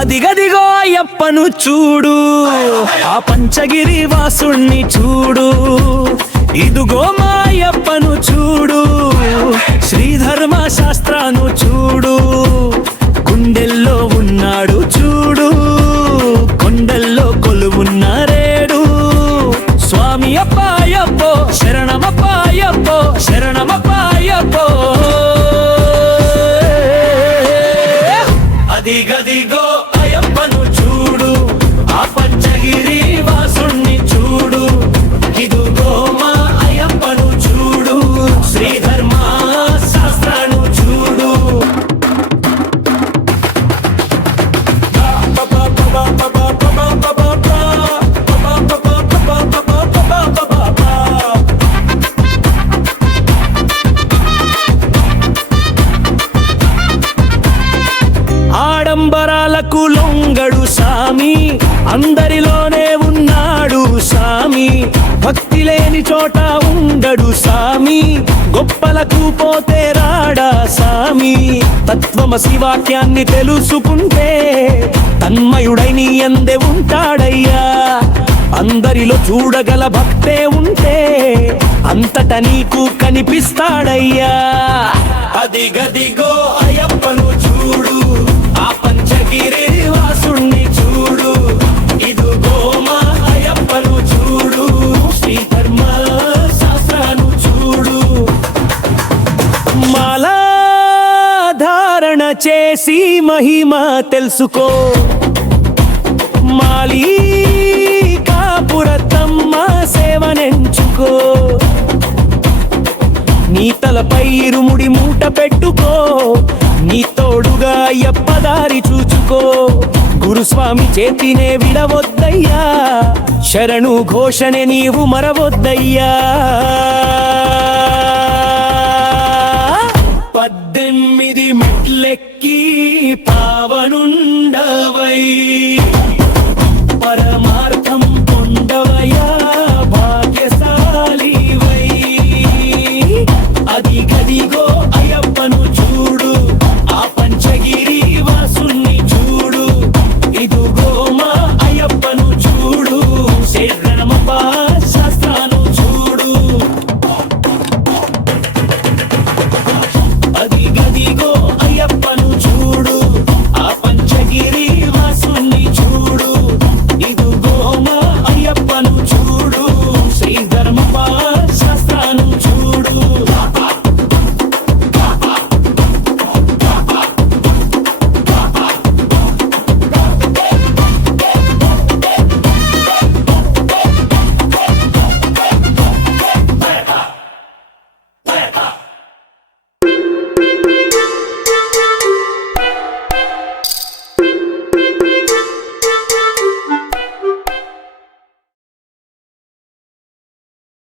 అదిగదిగో అయ్యప్పను చూడు. ఆ పంచగిరి వాసుణ్ణి చూడు. ఇదిగో మాయప్పను చూడు. శ్రీధర్మ శాస్త్రాను చూడు. అందరిలోనే ఉన్నాడు సామి. భక్తి లేని చోట ఉండడు సామి. గొప్పలకు పోతే రాడా సామి. తత్వమసి వాక్యాన్ని తెలుసుకుంటే తన్మయుడై నీ అందే ఉంటాడయ్యా. అందరిలో చూడగల భక్తే ఉంటే అంతట నీకు కనిపిస్తాడయ్యా. అది మాలా ధారణ చేసి మహిమ తెలుసుకో. మాలీ కాపురతమ్మ సేవనెంచుకో. నీ తలపై ఇరుముడి మూట పెట్టుకో. నీ తోడుగా ఎప్పదారి చూచుకో. గురుస్వామి చేతినే విడవద్దయ్యా. శరణు ఘోషణే నీవు మరవద్దయ్యా.